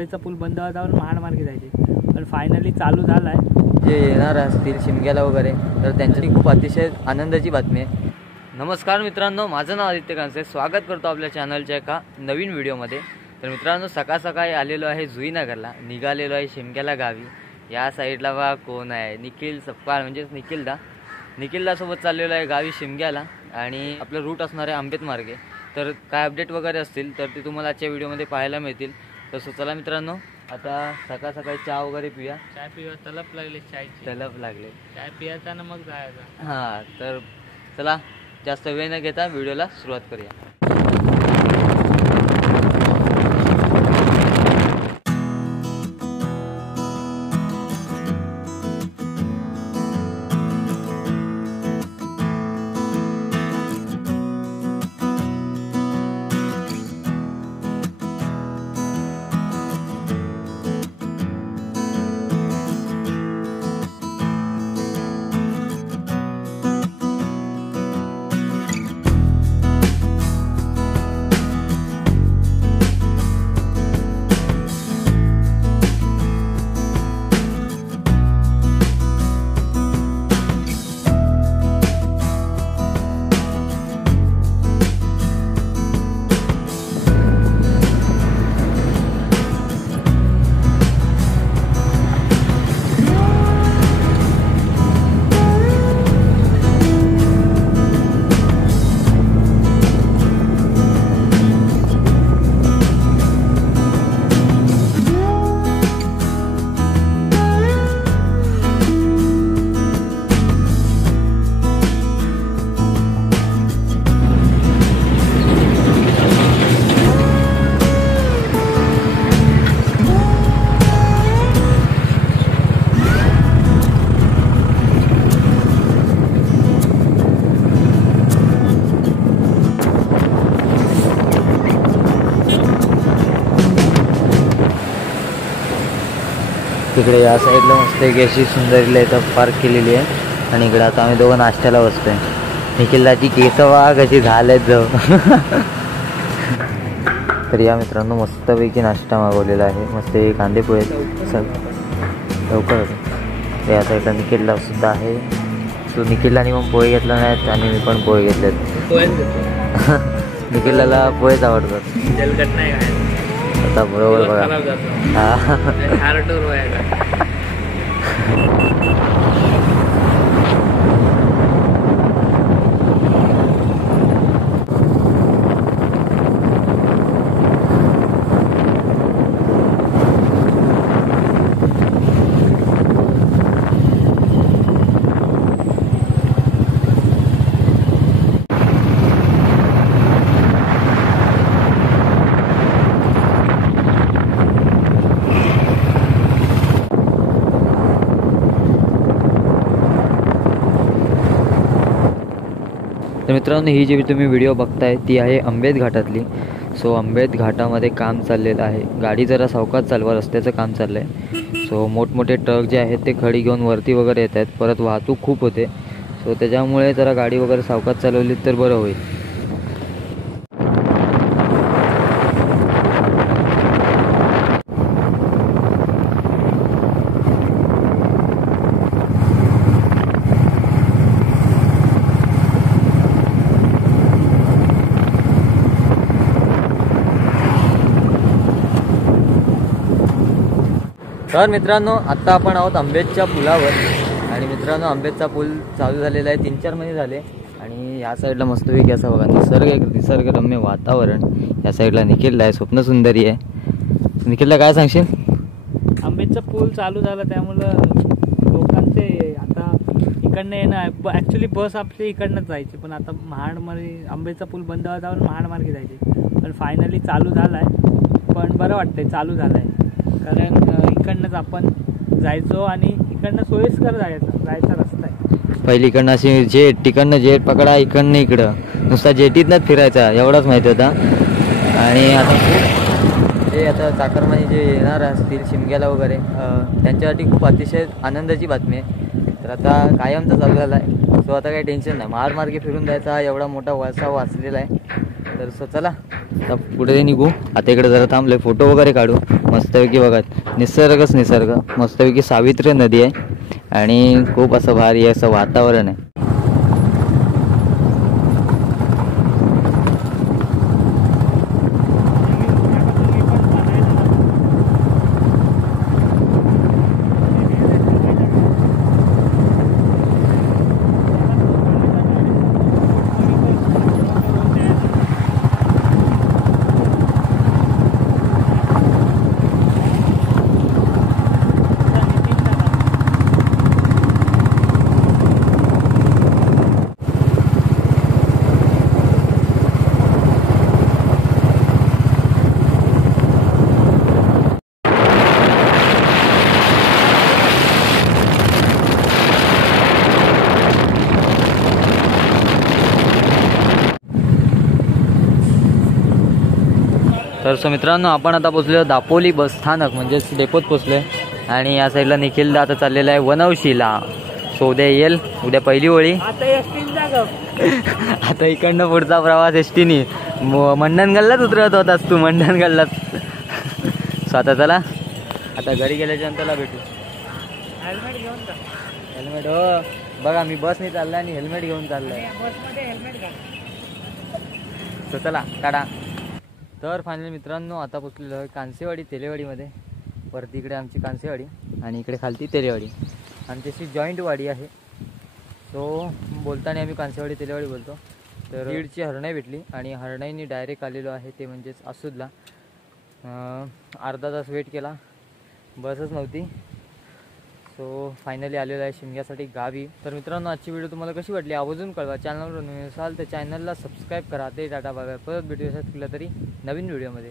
आंबेचा पूल बंद होता और महाडमार्गे जायचे, पण फायनली चालू झाला आहे. जे येणार असतील शिमग्याला वगैरे तर त्यांच्यासाठी खूप अतिशय आनंदाची बातमी आहे. नमस्कार मित्रांनो, माझं नाव आदित्य कांसे. स्वागत करतो आपल्या चॅनलच्या एका नवीन व्हिडिओमध्ये. तर मित्रांनो, सकाळ सकाळी आलेलो आहे जुईनगरला, निघालेलो आहे शिमग्याला गावी. या साईडला बघा कोण आहे, निखिल सपकाळ म्हणजेच निखिलदा सोबत चाललेलो आहे गावी शिमग्याला. आणि आपलं रूट असणार आहे आंबेत मार्गे. तर काय अपडेट वगैरे असतील तर ते तुम्हाला आजच्या व्हिडिओमध्ये पाहायला मिळतील. तर चला मित्रांनो, आता सकाळ सकाळी चहा वगैरे पिऊया. चाय पिऊया, तलप लागले चायची. तलप लागले, चाय पियाचा ना मग जायचा. हां, तर चला जास्त वेळ न घेता व्हिडिओला सुरुवात करूया. तिकडे या साईडला मस्त एक अशी सुंदरीला इथं पार्क केलेली आहे. आणि इकडे आता आम्ही दोघं नाश्त्याला बसतोय. निखिलदाची केस वा कशी झालेत जाऊ. तर या मित्रांनो, मस्तपैकी नाश्ता मागवलेला आहे. मस्त कांदे पोहे लवकर. या साईडला निखिलला सुद्धा आहे. तो निखिललानी मग पोहे घेतला नाहीत आणि मी पण पोहे घेतलेत. निखिलला पोहेच आवडतात. जलगट नाही काय आता बरोबर बघा. तर मित्रांनो, ही जी तुम्ही व्हिडिओ बघताय ती आहे आंबेत घाटातली. सो आंबेत घाटामध्ये काम चाललेलं आहे. गाडी जरा सावकाश चालवा, रस्त्याचं काम चाललं आहे. सो मोठमोठे ट्रक जे आहेत ते खडी घेऊन वरती वगैरे येत आहेत. परत वाहतूक खूप होते. सो त्याच्यामुळे जरा गाडी वगैरे सावकाश चालवली तर बरं होईल. तर मित्रांनो, आत्ता आपण आहोत आंबेच्या पुलावर. आणि मित्रांनो, आंबेचा पूल चालू झालेला आहे. 3-4 महिने झाले. आणि या साईडला मस्तपैकी असं बघा निसर्गरम्य वातावरण. या साईडला निखिलला आहे, स्वप्नसुंदरी आहे. निखिलला काय सांगशील? आंबेचा पूल चालू झाला त्यामुळं लोकांचे आता इकडनं येणं, ॲक्च्युली बस आपली इकडनंच जायची, पण आता महाडमध्ये आंबेचा पूल बंद होता और महाडमार्गे जायचे, पण फायनली चालू झाला आहे. पण बरं वाटतंय चालू झालं आहे, कारण इकडनंच आपण जायचो आणि इकडनं सोयीस्कर जायचा रस्ता आहे. पहिली इकडनं अशी जेट पकडा, इकडनं इकडं नुसता जेटीतनंच फिरायचा एवढाच माहिती होता. आणि आता चाकरमानी जे येणार असतील शिमग्याला वगैरे त्यांच्यासाठी खूप अतिशय आनंदाची बातमी आहे. तर आता कायमचा चालू झाला आहे. सो आता काही टेन्शन नाही, महाडमार्गे फिरून जायचा हा एवढा मोठा वळसा वाचलेला आहे. तर चला आता पुढे निघू. आता इकडे जरा थांबलोय, फोटो वगैरे काढू. मस्तपैकी बघा निसर्गच निसर्ग, मस्तपैकी सावित्री नदी आहे आणि खूप असं भारी असं वातावरण आहे. तर मित्रांनो आपण आता पोचलो दापोली बस स्थानक म्हणजेच डेपोत पोचलो आहे आणि या साईडला निखिल आता चाललेला आहे वनवशीला. सो उद्या येईल, उद्या पहिली होळी. आता इकडनं पुढचा प्रवास एसटीनी मंडणगडलाच उतरत होतास तू, मंडणगडलाच. सो आता चला, आता घरी गेल्याच्या नंतरला भेटू. हेल्मेट घेऊन जा. हेल्मेट हो बघा, मी बसने चाललाय आणि हेल्मेट घेऊन चाललाय. बसमध्ये हेल्मेट घाल. सो चला काढा. तर फायनली मित्रांनो आता पोचलेलो आहे कांसेवाडी तेलेवाडीमध्ये. वरती इकडे आमची कांसेवाडी आणि इकडे खालती तेलेवाडी, आमच्याशी जॉईंट वाडी आहे. सो बोलताना आम्ही कांसेवाडी तेलेवाडी बोलतो. तर दीडची हरणाई भेटली आणि हरणाईनी डायरेक्ट आलेलो आहे ते म्हणजेच आसूदला. अर्धा तास वेट केला, बसच नव्हती. सो फायनली आलेलो आहे शिमग्यासाठी गावी. तर मित्रांनो आजची व्हिडिओ तुम्हाला कशी वाटली आवर्जून कळवा. चॅनलवर नवीन असाल तर चॅनलला सबस्क्राईब करा. ते टाटा बाय, परत भेटूया कुठल्या तरी नवीन व्हिडिओमध्ये.